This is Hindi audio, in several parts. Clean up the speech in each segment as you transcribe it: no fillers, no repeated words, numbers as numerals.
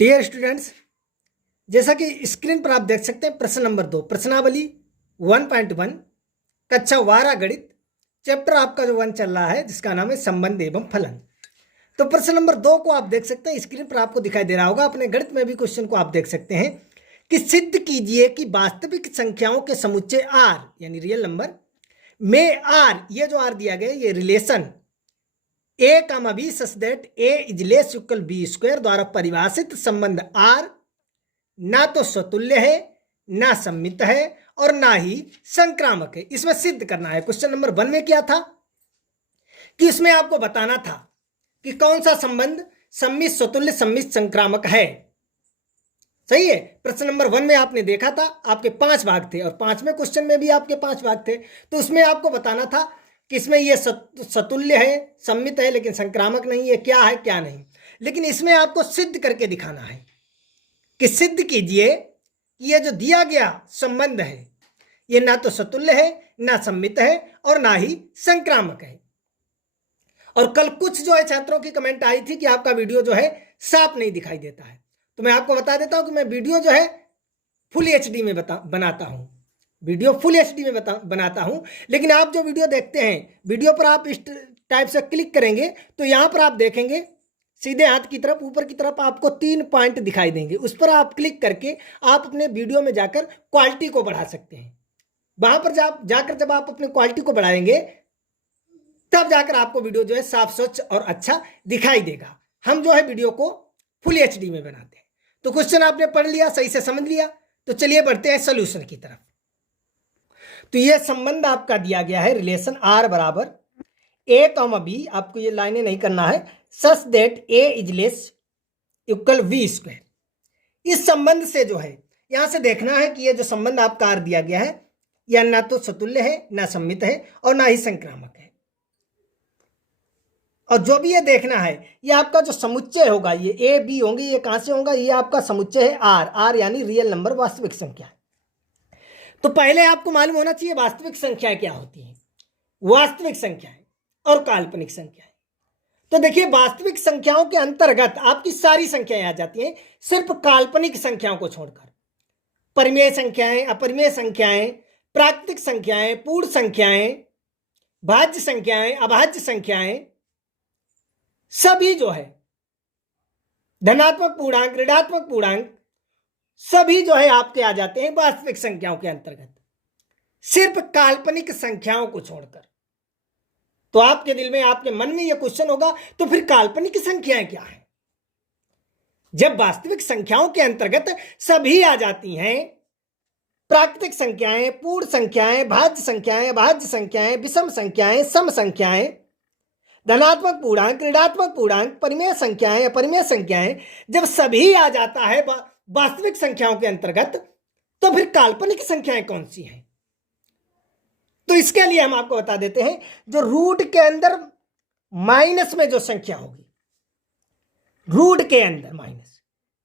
डियर स्टूडेंट्स, जैसा कि स्क्रीन पर आप देख सकते हैं प्रश्न नंबर 2 प्रश्नावली 1.1 कक्षा 12 गणित चैप्टर आपका जो 1 चल रहा है जिसका नाम है संबंध एवं फलन। तो प्रश्न नंबर 2 को आप देख सकते हैं, स्क्रीन पर आपको दिखाई दे रहा होगा। अपने गणित में भी क्वेश्चन को आप देख सकते हैं कि सिद्ध कीजिए कि वास्तविक संख्याओं के समुच्चय आर यानी रियल नंबर में आर, ये जो आर दिया गया ये relation A comma B such that A is less equal B square द्वारा परिभाषित संबंध आर ना तो स्वतुल्य है, ना सम्मित है और ना ही संक्रामक है। इसमें सिद्ध करना है। क्वेश्चन नंबर 1 में क्या था कि इसमें आपको बताना था कि कौन सा संबंध सम्मित, स्वतुल्य, सम्मित, संक्रामक है। सही है। प्रश्न नंबर 1 में आपने देखा था, आपके 5 भाग थे और 5वें क्वेश्चन में भी आपके 5 भाग थे। तो उसमें आपको बताना था कि इसमें यह स्वतुल्य है, सम्मित है, लेकिन संक्रामक नहीं है, क्या है क्या नहीं। लेकिन इसमें आपको सिद्ध करके दिखाना है कि सिद्ध कीजिए कि यह जो दिया गया संबंध है यह ना तो स्वतुल्य है, ना सम्मित है और ना ही संक्रामक है। और कल कुछ जो है छात्रों की कमेंट आई थी कि आपका वीडियो जो है साफ नहीं दिखाई देता है। तो मैं आपको बता देता हूं कि मैं वीडियो जो है फुल एचडी में बनाता हूं, वीडियो फुल एचडी में बनाता हूं। लेकिन आप जो वीडियो देखते हैं, वीडियो पर आप इस टाइप से क्लिक करेंगे तो यहां पर आप देखेंगे सीधे हाथ की तरफ ऊपर की तरफ आपको 3 पॉइंट दिखाई देंगे। उस पर आप क्लिक करके आप अपने वीडियो में जाकर क्वालिटी को बढ़ा सकते हैं। वहां पर जाकर जब आप अपने क्वालिटी को बढ़ाएंगे तब जाकर आपको वीडियो जो है साफ स्वच्छ और अच्छा दिखाई देगा। हम जो है वीडियो को फुल एचडी में बनाते हैं। तो क्वेश्चन आपने पढ़ लिया, सही से समझ लिया, तो चलिए बढ़ते हैं सोल्यूशन की तरफ। तो यह संबंध आपका दिया गया है रिलेशन आर बराबर ए कॉमा बी, आपको ये लाइनें नहीं करना है, such that A is less equal V square. इस संबंध से जो है यहां से देखना है कि ये जो संबंध आपका आर दिया गया है यह ना तो स्वतुल्य है, ना सम्मित है और ना ही संक्रामक है। और जो भी ये देखना है ये आपका जो समुच्चय होगा, ये ए बी होंगे, ये कहां से होगा, ये आपका समुच्चय है आर। आर यानी रियल नंबर, वास्तविक संख्या। तो पहले आपको मालूम होना चाहिए वास्तविक संख्याएं क्या होती हैं। वास्तविक संख्याएं और काल्पनिक संख्याएं। तो देखिए वास्तविक संख्याओं के अंतर्गत आपकी सारी संख्याएं आ जाती हैं, सिर्फ काल्पनिक संख्याओं को छोड़कर। परिमेय संख्याएं, अपरिमेय संख्याएं, प्राकृतिक संख्याएं, पूर्ण संख्याएं, भाज्य संख्याएं, अभाज्य संख्याएं, सभी जो है धनात्मक पूर्णांक, ऋणात्मक पूर्णांक, सभी जो है आपके आ जाते हैं वास्तविक संख्याओं के अंतर्गत, सिर्फ काल्पनिक संख्याओं को छोड़कर। तो आपके दिल में, आपके मन में यह क्वेश्चन होगा तो फिर काल्पनिक संख्याएं क्या है? जब वास्तविक संख्याओं के अंतर्गत सभी आ जाती हैं, प्राकृतिक संख्याएं, पूर्ण संख्याएं, भाज्य संख्याएं, अभाज्य संख्याएं, विषम संख्याएं, सम संख्याएं, धनात्मक पूर्णांक, ऋणात्मक पूर्णांक, परिमेय संख्याएं, अपरिमेय संख्याएं, जब सभी आ जाता है वास्तविक संख्याओं के अंतर्गत, तो फिर काल्पनिक संख्याएं कौन सी हैं? तो इसके लिए हम आपको बता देते हैं, जो रूट के अंदर माइनस में जो संख्या होगी, रूट के अंदर माइनस,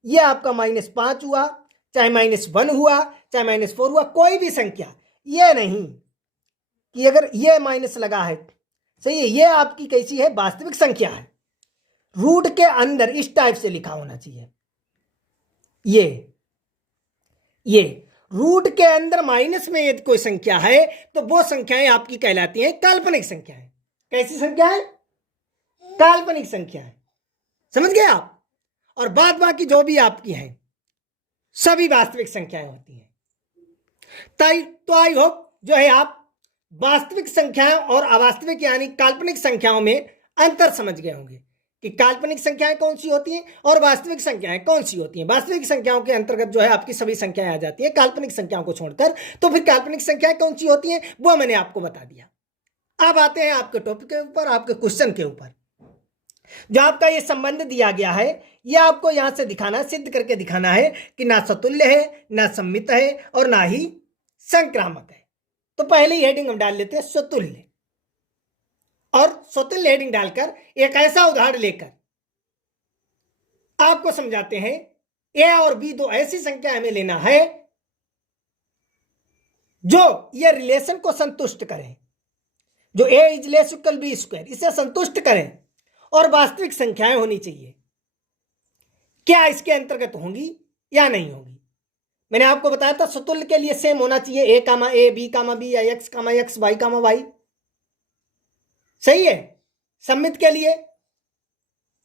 ये आपका -5 हुआ, चाहे -1 हुआ, चाहे -4 हुआ, कोई भी संख्या, ये नहीं कि अगर ये माइनस लगा है, सही है, ये आपकी कैसी है, वास्तविक संख्या है। रूट के अंदर इस टाइप से लिखा होना चाहिए, ये रूट के अंदर माइनस में यदि कोई संख्या है तो वो संख्याएं आपकी कहलाती हैं काल्पनिक संख्याएं। कैसी संख्याएं? काल्पनिक संख्याएं। समझ गए आप? और बाद बाकी जो भी आपकी हैं सभी वास्तविक संख्याएं होती हैं। तो आई होप जो है आप वास्तविक संख्याएं और अवास्तविक यानी काल्पनिक संख्याओं में अंतर समझ गए होंगे कि काल्पनिक संख्याएं कौन सी होती हैं और वास्तविक संख्याएं कौन सी होती हैं। वास्तविक संख्याओं के अंतर्गत जो है आपकी सभी संख्याएं आ जाती हैं, काल्पनिक संख्याओं को छोड़कर। तो फिर काल्पनिक संख्याएं कौन सी होती हैं वो मैंने आपको बता दिया। अब आते हैं आपके टॉपिक के ऊपर, आपके क्वेश्चन के ऊपर। जो आपका ये संबंध दिया गया है ये आपको यहां से दिखाना, सिद्ध करके दिखाना है कि ना स्वतुल्य है, ना सम्मित है और ना ही संक्रामक है। तो पहले ही हेडिंग हम डाल लेते हैं स्वतुल्य, और स्वतुल्य हेडिंग डालकर एक ऐसा उदाहरण लेकर आपको समझाते हैं। ए और बी दो ऐसी संख्या हमें लेना है जो ये रिलेशन को संतुष्ट करें, जो A is less equal B square, इसे संतुष्ट करें और वास्तविक संख्याएं होनी चाहिए। क्या इसके अंतर्गत होंगी या नहीं होगी। मैंने आपको बताया था सतुल्य के लिए सेम होना चाहिए, ए कामा ए, बी कामा बी, या x comma x, Y comma y. सही है। सम्मित के लिए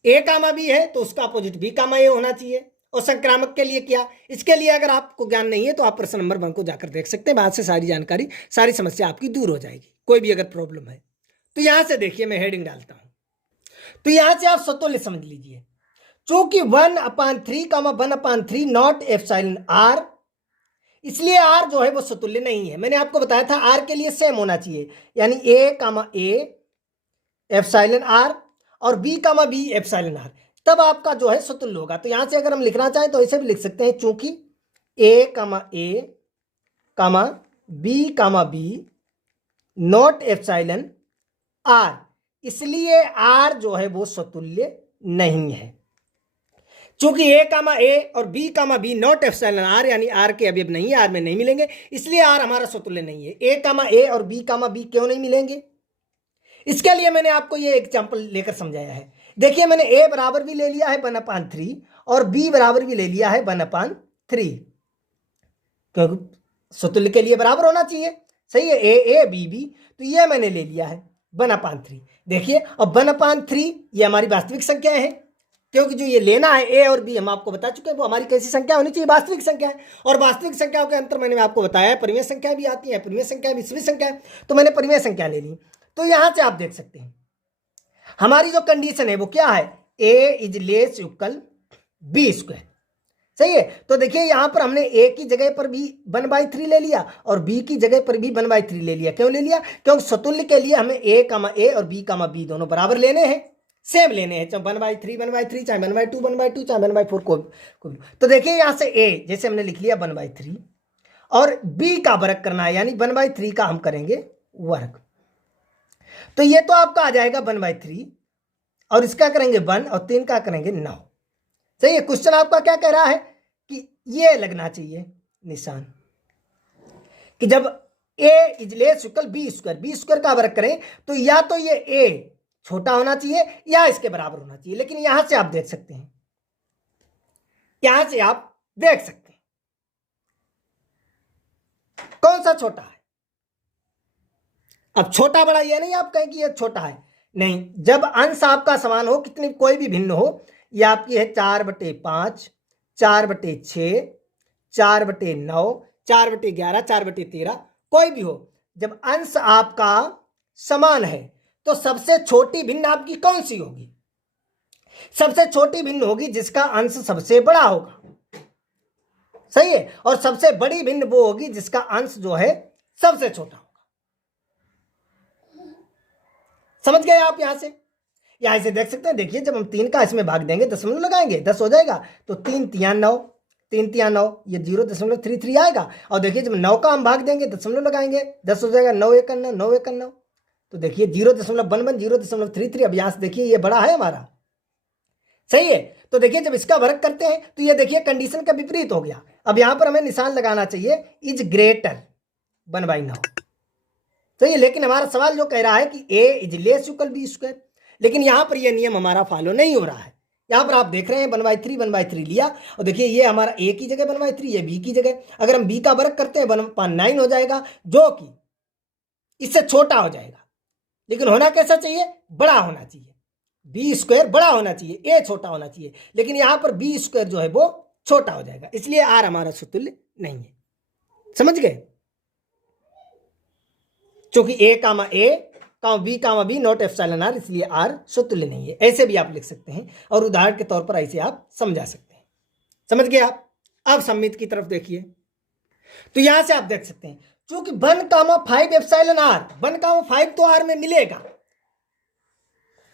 ए कामा बी है तो उसका अपोजिट बी कामा ए होना चाहिए। और संक्रामक के लिए क्या, इसके लिए अगर आपको ज्ञान नहीं है तो आप प्रश्न नंबर 1 को जाकर देख सकते हैं, बाद से सारी जानकारी, सारी समस्या आपकी दूर हो जाएगी, कोई भी अगर प्रॉब्लम है तो। यहां से देखिए मैं हेडिंग डालता हूं, तो यहां से आप सतुल्य समझ लीजिए। चूंकि 1/3, 1/3 नॉट एप्सिलॉन आर, इसलिए आर जो है वो सतुल्य नहीं है। मैंने आपको बताया था आर के लिए सेम होना चाहिए, यानी ए एप्सिलॉन आर और बी एप्सिलॉन आर, तब आपका जो है सतुल्य होगा। तो यहां से अगर हम लिखना चाहें तो ऐसे भी लिख सकते हैं, चूंकि a b not epsilon R, इसलिए आर जो है वो सतुल्य नहीं है। चूंकि ए और बी नॉट एप्सिलॉन आर, यानी आर के अवयव नहीं है, आर में नहीं मिलेंगे, इसलिए आर हमारा सतुल्य नहीं है। ए और बी क्यों नहीं मिलेंगे, इसके लिए मैंने आपको ये एग्जांपल लेकर समझाया है। देखिए मैंने ए बराबर भी ले लिया है 1/3 और बी बराबर भी ले लिया है 1/3, क्योंकि सतुल्य के लिए बराबर होना चाहिए। सही है, ए बी, तो ये मैंने ले लिया है 1/3। देखिए अब 1/3 ये हमारी वास्तविक संख्या है, क्योंकि जो ये लेना है ए और बी हम आपको बता चुके हैं, वो हमारी कैसी संख्या होनी चाहिए, वास्तविक संख्या है। और वास्तविक संख्याओं के अंतर मैंने आपको बताया है, परिमेय संख्या भी आती है, परिमेय संख्या भी विषम संख्या है, तो मैंने परिमेय संख्या ले ली। तो यहां से आप देख सकते हैं हमारी जो कंडीशन है वो क्या है, A is less equal B square. सही है, तो देखिए यहां पर हमने ए की जगह पर भी 1/3 ले लिया और बी की जगह पर भी 1/3 ले लिया। क्यों ले लिया, क्योंकि सतुल्य के लिए हमें ए और बी दोनों बराबर लेने हैं, सेम लेने हैं, चाहे 1/3 चाहे 1/2 चाहे 1/4 को। तो देखिए यहां से ए जैसे हमने लिख लिया 1/3 और बी का वर्ग करना है, यानी 1/3 का हम करेंगे वर्ग, तो ये तो आपका आ जाएगा 1/3 और इसका करेंगे 1 और 3 का करेंगे 9। सही है, क्वेश्चन आपका क्या कह रहा है कि ये लगना चाहिए निशान कि जब A is less equal B square का वर्ग करें तो या तो ये ए छोटा होना चाहिए या इसके बराबर होना चाहिए। लेकिन यहां से आप देख सकते हैं, यहां से आप देख सकते हैं कौन सा छोटा है। अब छोटा बड़ा ये नहीं आप कहें कि ये छोटा है, नहीं, जब अंश आपका समान हो, कितनी कोई भी भिन्न हो, ये आपकी है 4/5, 4/6, 4/9, 4/11, 4/13, कोई भी हो, जब अंश आपका समान है तो सबसे छोटी भिन्न आपकी कौन सी होगी, सबसे छोटी भिन्न होगी जिसका अंश सबसे बड़ा होगा। सही है, और सबसे बड़ी भिन्न वो होगी जिसका अंश जो है सबसे छोटा होगा। समझ गए आप, यहां से देख सकते हैं। देखिए जब हम 3 का इसमें भाग देंगे, दशमलव लगाएंगे, 10 हो जाएगा, तो 3 तिया 9, 3 तिया 9, ये 0.33 आएगा। और देखिए जब 9 का हम भाग देंगे, दशमलव लगाएंगे, 10 हो जाएगा, 9 1 9, 9 1 9, तो देखिए 0.11, 0.33। अब यहां से देखिए ये बड़ा है हमारा। सही है, तो देखिए जब इसका वर्ग करते हैं तो ये देखिए कंडीशन का विपरीत हो गया। अब यहां पर हमें निशान लगाना चाहिए इज ग्रेटर 1/9। सही है, लेकिन हमारा सवाल जो कह रहा है कि A is less equal B square, लेकिन यहां पर यह नियम हमारा फॉलो नहीं हो रहा है। यहां पर आप देख रहे हैं 1/3 लिया, और देखिए ये हमारा ए की जगह 1/3, ये बी की जगह, अगर हम बी का वर्ग करते हैं 1/9 हो जाएगा, जो कि इससे छोटा हो जाएगा। लेकिन होना कैसा चाहिए, बड़ा होना चाहिए, बी स्क्वायर बड़ा होना चाहिए, ए छोटा होना चाहिए, लेकिन यहां पर बी स्क्वायर जो है वो छोटा हो जाएगा, इसलिए आर हमारा सतुल्य नहीं है। समझ गए, क्योंकि a b not epsilon R, इसलिए आर सतुल्य नहीं है। ऐसे भी आप लिख सकते हैं और उदाहरण के तौर पर ऐसे आप समझा सकते हैं। समझ गए आप। अब सम्मित की तरफ देखिए, तो यहां से आप देख सकते हैं क्योंकि 1,5 एप्सिलॉन आर, 1,5 तो आर में मिलेगा,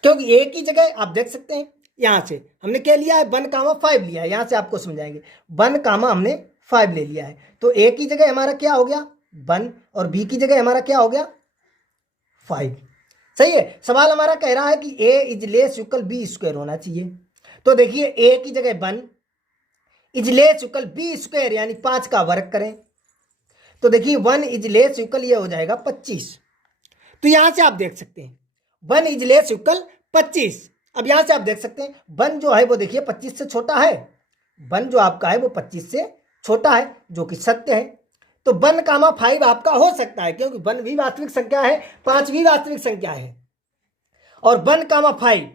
क्योंकि ए की जगह आप देख सकते हैं यहां से हमने क्या लिया है 1,5 लिया है। यहां से आपको समझाएंगे 1, हमने 5 ले लिया है, तो ए की जगह हमारा क्या हो गया 1 और बी की जगह हमारा क्या हो गया 5। सही है, सवाल हमारा कह रहा है कि A is less equal B square होना चाहिए, तो देखिए ए की जगह 1 is less equal B square, यानी 5 का वर्ग करें, तो देखिए 1 इज लेस इक्वल ये हो जाएगा 25। तो यहां से आप देख सकते हैं 1 इज लेस इक्वल 25, अब यहां से आप देख सकते हैं वन जो है वो देखिए 25 से छोटा है, वन जो आपका है वो 25 से छोटा है, जो कि सत्य है। तो 1,5 आपका हो सकता है, क्योंकि 1 भी वास्तविक संख्या है, 5 भी वास्तविक संख्या है, और 1,5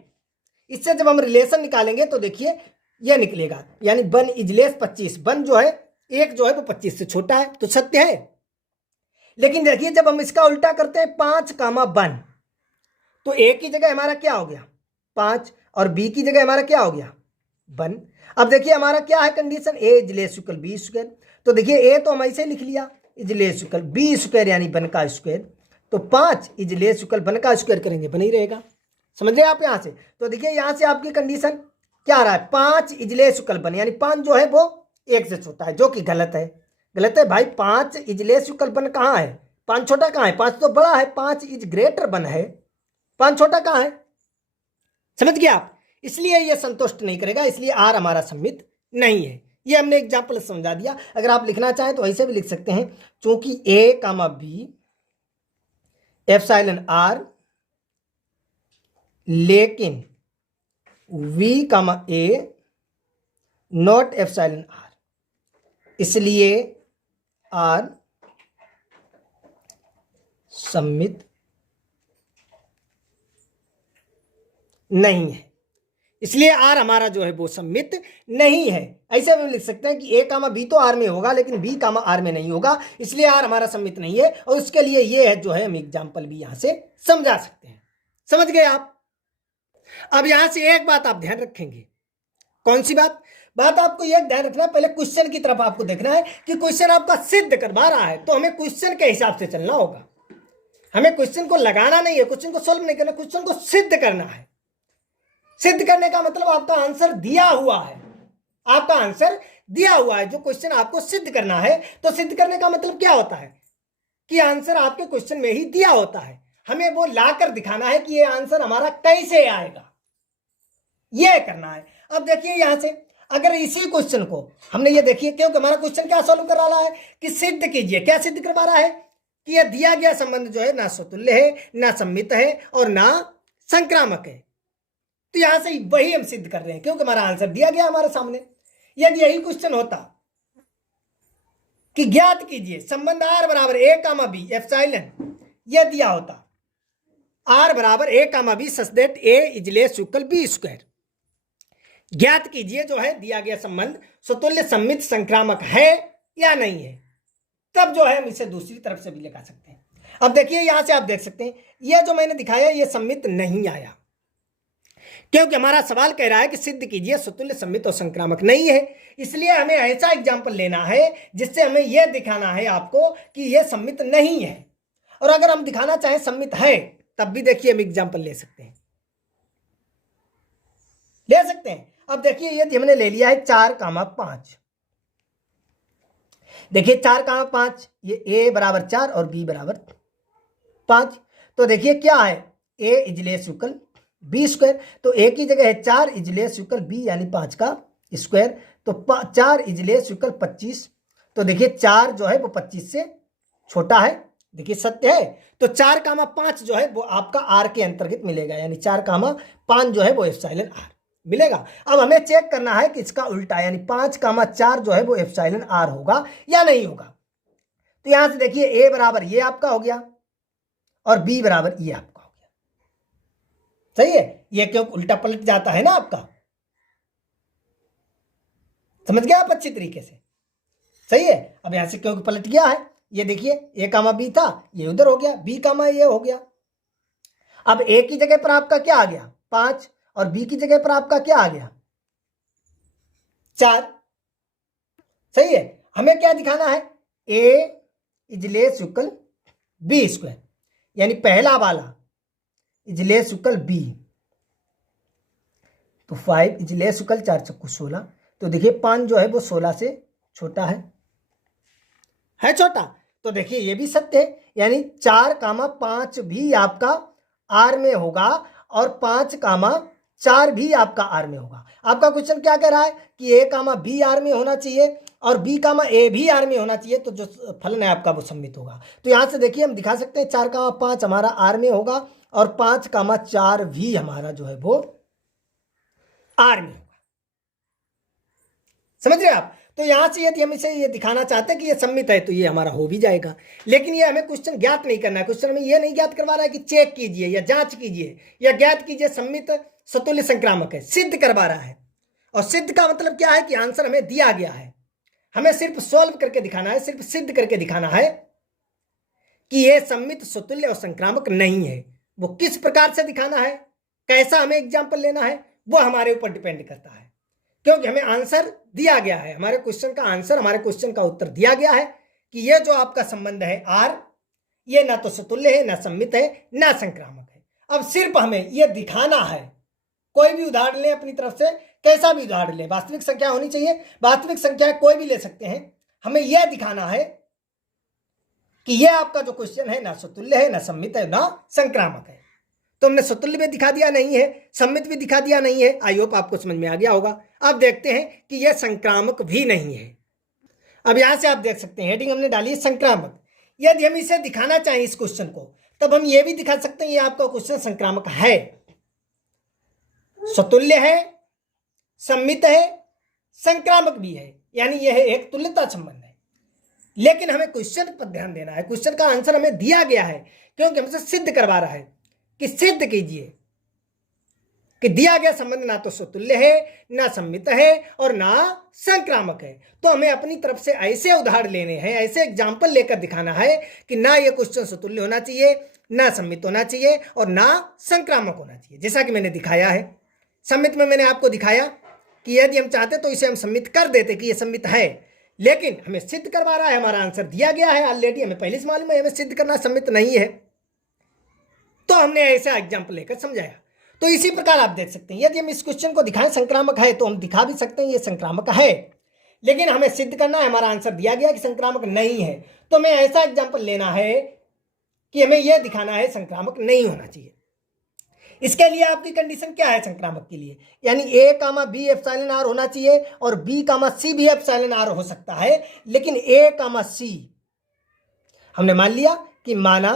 इससे जब हम रिलेशन निकालेंगे तो देखिए यह निकलेगा, यानी 1 इज लेस 25, 1 जो है एक जो है वो 25 से छोटा है, तो सत्य है। लेकिन देखिए जब हम इसका उल्टा करते हैं 5,1, तो ए की जगह हमारा क्या हो गया 5, और बी की जगह हमारा क्या हो गया 1। अब देखिए हमारा क्या है condition, a is less equal B square. तो देखिए ए तो हम ऐसे लिख लिया is less equal B square, यानी 1 का स्क्वायर। तो 5 इज लेस इक्वल 1 का स्क्वायर करेंगे, बन ही रहेगा। समझ रहे आप यहाँ से? तो देखिए यहाँ से आपकी कंडीशन क्या आ रहा है, 5 इज लेस इक्वल 1, यानी 5 जो है वो 1 से छोटा है, जो कि गलत है। गलत है भाई, 5 इज लेस इक्वल 1 कहाँ है, 5 छोटा कहाँ है, 5 तो बड़ा है, 5 इज ग्रेटर 1 है, 5 छोटा कहाँ है। समझ गए आप? इसलिए ये संतुष्ट नहीं करेगा, इसलिए आर हमारा सम्मित नहीं है। ये हमने एग्जाम्पल समझा दिया। अगर आप लिखना चाहें तो ऐसे भी लिख सकते हैं, चूंकि a comma b epsilon R, लेकिन v comma a not epsilon R, इसलिए आर सम्मित नहीं है। इसलिए आर हमारा जो है वो सम्मित नहीं है। ऐसे में लिख सकते हैं कि ए कामा बी तो आर में होगा, लेकिन बी कामा आर में नहीं होगा, इसलिए आर हमारा सम्मित नहीं है। और उसके लिए ये है जो है हम एग्जाम्पल भी यहां से समझा सकते हैं। समझ गए आप? अब यहां से एक बात आप ध्यान रखेंगे, कौन सी बात? बात आपको यह ध्यान रखना है, पहले क्वेश्चन की तरफ आपको देखना है कि क्वेश्चन आपका सिद्ध करवा रहा है, तो हमें क्वेश्चन के हिसाब से चलना होगा। हमें क्वेश्चन को लगाना नहीं है, क्वेश्चन को सोल्व नहीं करना, क्वेश्चन को सिद्ध करना है। सिद्ध करने का मतलब आपका आंसर दिया हुआ है, आपका आंसर दिया हुआ है, जो क्वेश्चन आपको सिद्ध करना है। तो सिद्ध करने का मतलब क्या होता है कि आंसर आपके क्वेश्चन में ही दिया होता है, हमें वो लाकर दिखाना है कि ये आंसर हमारा कैसे आएगा, ये करना है। अब देखिए यहां से अगर इसी क्वेश्चन को हमने ये देखिए, क्योंकि हमारा क्वेश्चन क्या सॉल्व करा रहा है कि सिद्ध कीजिए, क्या सिद्ध करवा रहा है कि यह दिया गया संबंध जो है ना स्वतुल्य है, ना सम्मित है, और ना संक्रामक है। तो यहां से वही हम सिद्ध कर रहे हैं, क्योंकि हमारा आंसर दिया गया हमारे सामने। यदि यही क्वेश्चन होता कि ज्ञात कीजिए संबंध आर बराबर ए कामा बी एप्सिलॉन, यह दिया होता आर बराबर A comma B such that A is less equal B square, ज्ञात कीजिए जो है दिया गया संबंध स्वतुल्य सम्मित संक्रामक है या नहीं है, तब जो है हम इसे दूसरी तरफ से भी लगा सकते हैं। अब देखिए यहां से आप देख सकते हैं, यह जो मैंने दिखाया ये सम्मित नहीं आया, क्योंकि हमारा सवाल कह रहा है कि सिद्ध कीजिए स्वतुल्य सम्मित और संक्रामक नहीं है। इसलिए हमें ऐसा एग्जाम्पल लेना है जिससे हमें यह दिखाना है आपको कि यह सम्मित नहीं है। और अगर हम दिखाना चाहें सम्मित है, तब भी देखिए हम एग्जाम्पल ले सकते हैं, ले सकते हैं। अब देखिए यदि हमने ले लिया है 4,5, देखिए 4,5, ये a बराबर 4 और b बराबर 5, तो देखिए क्या है a is less equal B square, तो a की जगह है 4 इज लेस इक्वल b, यानी 5 का स्क्वायर, तो 4 इज लेस इक्वल 25। तो देखिए 4 जो है वो 25 से छोटा है, देखिए सत्य है। तो 4,5 जो है वो आपका आर के अंतर्गत मिलेगा, यानी 4,5 जो है वो एप्सिलॉन आर मिलेगा। अब हमें चेक करना है कि इसका उल्टा, यानी 5,4 जो है वो एप्सिलॉन आर होगा या नहीं होगा। तो यहां से देखिए ए बराबर ये आपका हो गया और बी बराबर ये आपका हो गया, सही है। ये क्यों उल्टा पलट जाता है ना आपका, समझ गया आप अच्छी तरीके से, सही है। अब यहां से क्योंकि पलट गया है, ये देखिए ए कामा बी था, ये उधर हो गया, बी कामा ये हो गया। अब ए की जगह पर आपका क्या आ गया 5, और बी की जगह पर आपका क्या आ गया 4, सही है। हमें क्या दिखाना है, A is less equal B square, यानी पहला वाला इज लेस इक्वल बी, तो 5 इज लेस इक्वल 4 चक्कू 16, तो देखिए 5 जो है वो 16 से छोटा है छोटा। तो देखिए ये भी सत्य है, यानी 4,5 भी आपका आर में होगा और 5,4 भी आपका आर में होगा। आपका क्वेश्चन क्या कह रहा है कि ए कामा बी आर में होना चाहिए और बी कामा ए भी आर में होना चाहिए, तो जो फलन है आपका वो सम्मित होगा। तो यहां से देखिए हम दिखा सकते हैं 4,5 हमारा आर में होगा और 5,4 भी हमारा जो है वो आर में होगा। समझ रहे आप? तो यहां से यदि हम इसे ये दिखाना चाहते हैं कि ये सम्मित है तो ये हमारा हो भी जाएगा, लेकिन ये हमें क्वेश्चन ज्ञात नहीं करना है। क्वेश्चन हमें ये नहीं ज्ञात करवा रहा है कि चेक कीजिए या जांच कीजिए या ज्ञात कीजिए सम्मित सतुल्य संक्रामक है, सिद्ध करवा रहा है। और सिद्ध का मतलब क्या है कि आंसर हमें दिया गया है, हमें सिर्फ सॉल्व करके दिखाना है, सिर्फ सिद्ध करके दिखाना है कि यह सम्मित सतुल्य और संक्रामक नहीं है। वो किस प्रकार से दिखाना है, कैसा हमें एग्जाम्पल लेना है, वो हमारे ऊपर डिपेंड करता है, क्योंकि हमें आंसर दिया गया है, हमारे क्वेश्चन का आंसर, हमारे क्वेश्चन का उत्तर दिया गया है कि ये जो आपका संबंध है आर, ये ना तो सतुल्य है, ना सम्मित है, ना संक्रामक है। अब सिर्फ हमें यह दिखाना है। कोई भी उदाहरण लें अपनी तरफ से, कैसा भी उदाहरण लें, वास्तविक संख्या होनी चाहिए, वास्तविक संख्या कोई भी ले सकते हैं। हमें यह दिखाना है कि यह आपका जो क्वेश्चन है ना सतुल्य है, ना सम्मित है, ना संक्रामक है। तो हमने सतुल्य भी दिखा दिया नहीं है, सम्मित भी दिखा दिया नहीं है। आई होप आपको समझ में आ गया होगा। अब देखते हैं कि यह संक्रामक भी नहीं है। अब यहां से आप देख सकते हैं हेडिंग हमने डाली है संक्रामक। यदि हम इसे दिखाना चाहें इस क्वेश्चन को, तब हम यह भी दिखा सकते हैं ये आपका क्वेश्चन संक्रामक है, सतुल्य है, सम्मित है, संक्रामक भी है, यानी यह एक तुल्यता संबंध है। लेकिन हमें क्वेश्चन पर ध्यान देना है। क्वेश्चन का आंसर हमें दिया गया है, क्योंकि हमसे सिद्ध करवा रहा है कि सिद्ध कीजिए कि दिया गया संबंध ना तो सतुल्य है, ना सम्मित है, और ना संक्रामक है। तो हमें अपनी तरफ से ऐसे उदाहरण लेने हैं, ऐसे एग्जाम्पल लेकर दिखाना है कि ना ये क्वेश्चन सतुल्य होना चाहिए, ना सम्मित होना चाहिए, और ना संक्रामक होना चाहिए। जैसा कि मैंने दिखाया है, सम्मित में मैंने आपको दिखाया कि यदि हम चाहते तो इसे हम सम्मित कर देते कि ये सम्मित है, लेकिन हमें सिद्ध करवा रहा है, हमारा आंसर दिया गया है ऑलरेडी, हमें पहले से मालूम है हमें सिद्ध करना सम्मित नहीं है, तो हमने ऐसा एग्जाम्पल लेकर समझाया। तो इसी प्रकार आप देख सकते हैं यदि हम इस क्वेश्चन को दिखाएं संक्रामक है तो हम दिखा भी सकते हैं ये संक्रामक है, लेकिन हमें सिद्ध करना है, हमारा आंसर दिया गया कि संक्रामक नहीं है, तो हमें ऐसा एग्जाम्पल लेना है कि हमें यह दिखाना है संक्रामक नहीं होना चाहिए। इसके लिए आपकी कंडीशन क्या है संक्रामक के लिए, यानी ए कामा बी एप्सिलॉन आर होना चाहिए और बी कामा सी भी एप्सिलॉन आर हो सकता है, लेकिन ए कामा सी हमने मान लिया कि माना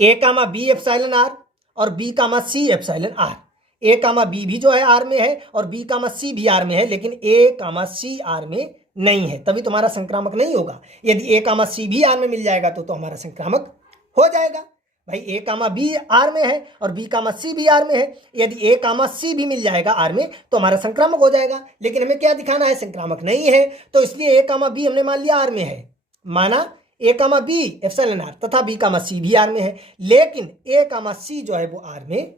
a comma b epsilon R और b comma c epsilon R. A comma b भी जो है आर में है और बी कामा सी भी आर में है, लेकिन ए कामा सी आर में नहीं है, तभी तुम्हारा संक्रामक नहीं होगा। यदि ए कामा सी भी आर में मिल जाएगा तो हमारा संक्रामक हो जाएगा। भाई ए कामा बी आर में है और बी कामा सी भी आर में है, यदि ए कामा सी भी मिल जाएगा आर में तो हमारा संक्रामक हो जाएगा। लेकिन हमें क्या दिखाना है, संक्रामक नहीं है, तो इसलिए ए कामा बी हमने मान लिया आर में है, माना a comma b epsilon are तथा बी कामा सी भी आर में है, लेकिन ए कामा सी जो है वो आर में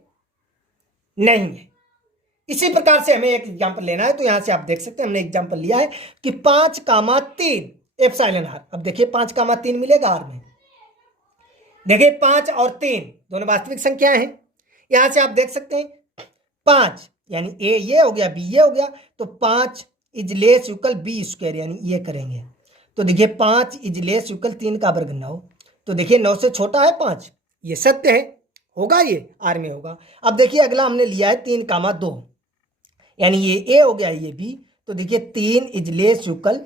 नहीं है। इसी प्रकार से हमें एक एग्जाम्पल लेना है, तो यहां से आप देख सकते हैं हमने एग्जाम्पल लिया है कि 5 कामा 3 एप्सिलॉन आर। अब देखिए 5 कामा 3 मिलेगा आर में, देखिए 5 और 3 दोनों वास्तविक संख्याएं हैं। यहां से आप देख सकते हैं 5 यानी ए ये हो गया, बी ये हो गया, तो 5 is less equal B square, यानी ये करेंगे तो देखिए 5 इज लेस इक्वल 3 का वर्ग 9, तो देखिए 9 से छोटा है 5, ये सत्य है, होगा, ये आर में होगा। अब देखिए अगला हमने लिया है 3 कामा 2, यानी ये ए हो गया, ये बी, तो देखिए 3 इज लेस इक्वल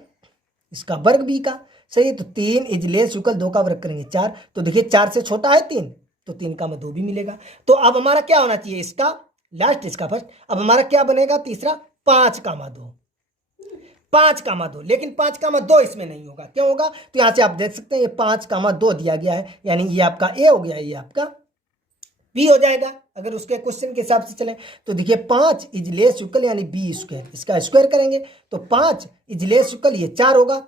इसका वर्ग बी का, सही है, तो 3 इज लेस इक्वल 2 का वर्ग करेंगे 4, तो देखिए 4 से छोटा है 3, तो 3 कामा 2 भी मिलेगा। तो अब हमारा क्या होना चाहिए, इसका लास्ट इसका फर्स्ट, अब हमारा क्या बनेगा तीसरा, 5 कामा 2, 5 कामा 2, लेकिन 5 कामा 2 इसमें नहीं होगा, क्यों होगा, तो यहां से आप देख सकते हैं ये 5 कामा 2 दिया गया है, यानी ये आपका ए हो गया, ये आपका बी हो जाएगा अगर उसके क्वेश्चन के हिसाब से चले। तो देखिए 5 इज लेस इक्वल यानी बी स्क्वायर, इसका स्क्वायर करेंगे तो 5 इज लेस इक्वल ये 4 होगा,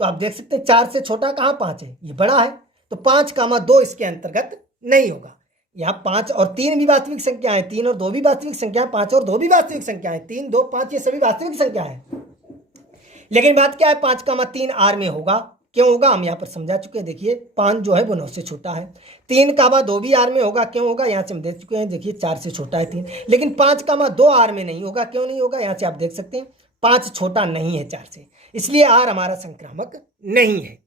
तो आप देख सकते हैं 4 से छोटा कहाँ 5 है, ये बड़ा है, तो 5 कामा 2 इसके अंतर्गत नहीं होगा। यहाँ 5 और 3 भी वास्तविक संख्या है, 3 और 2 भी वास्तविक संख्या है, 5 और 2 भी वास्तविक संख्या है, 3 2 5 ये सभी वास्तविक संख्या है। लेकिन बात क्या है, 5 कामा 3 आर में होगा, क्यों होगा हम यहाँ पर समझा चुके हैं। देखिए 5 जो है वो 9 से छोटा है, 3 कामा 2 भी आर में होगा, क्यों होगा, यहाँ से हम देख चुके हैं, देखिए 4 से छोटा है 3, लेकिन 5 कामा 2 आर में नहीं होगा, क्यों नहीं होगा, यहाँ से आप देख सकते हैं 5 छोटा नहीं है 4 से, इसलिए आर हमारा संक्रामक नहीं है।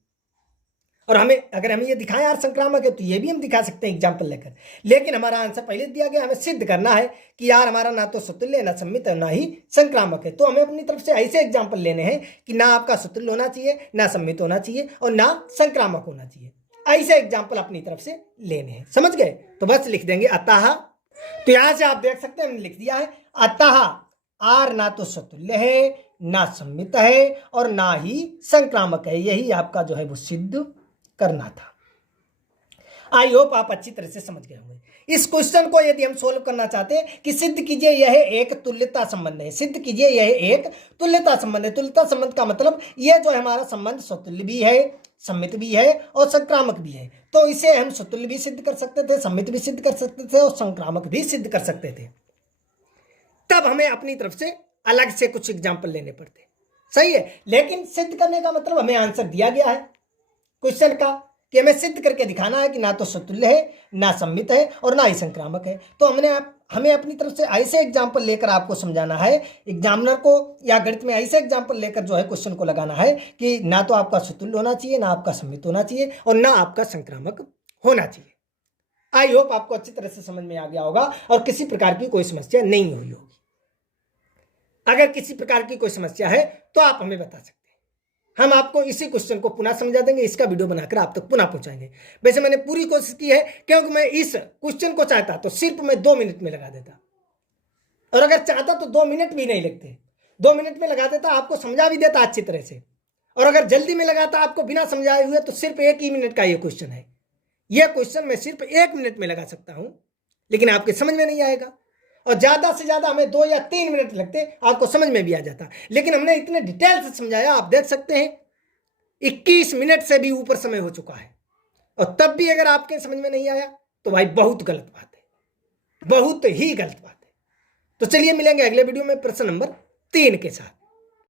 और हमें अगर हमें ये दिखाएं आर संक्रामक है तो ये भी हम दिखा सकते हैं एग्जाम्पल लेकर, लेकिन हमारा आंसर पहले दिया गया, हमें सिद्ध करना है कि यार हमारा ना तो सतुल्य, ना सम्मित, ना ही संक्रामक है। तो हमें अपनी तरफ से ऐसे एग्जाम्पल लेने हैं कि ना आपका सतुल्य होना चाहिए, ना सम्मित होना चाहिए, और ना संक्रामक होना चाहिए। ऐसे एग्जाम्पल अपनी तरफ से लेने हैं, समझ गए। तो बस लिख देंगे अतः, तो यहां से आप देख सकते हैं हमने लिख दिया है अतः आर ना तो सतुल्य है, ना सम्मित है और ना ही संक्रामक है। यही आपका जो है वो सिद्ध करना था। आई होप आप अच्छी तरह से समझ गए होंगे। इस क्वेश्चन को यदि हम सोल्व करना चाहते हैं कि सिद्ध कीजिए यह एक तुल्यता संबंध है, सिद्ध कीजिए यह एक तुल्यता संबंध है। तुल्यता संबंध का मतलब यह जो है हमारा संबंध स्वतुल्य भी है, सम्मित भी है और संक्रामक भी है। तो इसे हम स्वतुल्य भी सिद्ध कर सकते थे, सम्मित भी सिद्ध कर सकते थे और संक्रामक भी सिद्ध कर सकते थे। तब हमें अपनी तरफ से अलग से कुछ एग्जाम्पल लेने पड़ते, सही है। लेकिन सिद्ध करने का मतलब हमें आंसर दिया गया है क्वेश्चन का कि हमें सिद्ध करके दिखाना है कि ना तो सतुल्य है, ना सम्मित है और ना ही संक्रामक है। तो हमें अपनी तरफ से ऐसे एग्जाम्पल लेकर आपको समझाना है, एग्जामिनर को या गणित में ऐसे एग्जाम्पल लेकर जो है क्वेश्चन को लगाना है कि ना तो आपका सतुल्य होना चाहिए, ना आपका सम्मित होना चाहिए और ना आपका संक्रामक होना चाहिए। आई होप आपको अच्छी तरह से समझ में आ गया होगा और किसी प्रकार की कोई समस्या नहीं हुई होगी। अगर किसी प्रकार की कोई समस्या है तो आप हमें बता सकते हैं, हम आपको इसी क्वेश्चन को पुनः समझा देंगे, इसका वीडियो बनाकर आप तक पुनः पहुंचाएंगे। वैसे मैंने पूरी कोशिश की है क्योंकि मैं इस क्वेश्चन को चाहता तो सिर्फ मैं 2 मिनट में लगा देता, और अगर चाहता तो 2 मिनट भी नहीं लगते, 2 मिनट में लगा देता, आपको समझा भी देता अच्छी तरह से। और अगर जल्दी में लगाता आपको बिना समझाए हुए तो सिर्फ 1 ही मिनट का ये क्वेश्चन है। यह क्वेश्चन मैं सिर्फ 1 मिनट में लगा सकता हूं, लेकिन आपके समझ में नहीं आएगा। और ज्यादा से ज्यादा हमें 2 या 3 मिनट लगते, आपको समझ में भी आ जाता। लेकिन हमने इतने डिटेल से समझाया, आप देख सकते हैं 21 मिनट से भी ऊपर समय हो चुका है, और तब भी अगर आपके समझ में नहीं आया तो भाई बहुत गलत बात है, बहुत ही गलत बात है। तो चलिए मिलेंगे अगले वीडियो में प्रश्न नंबर 3 के साथ।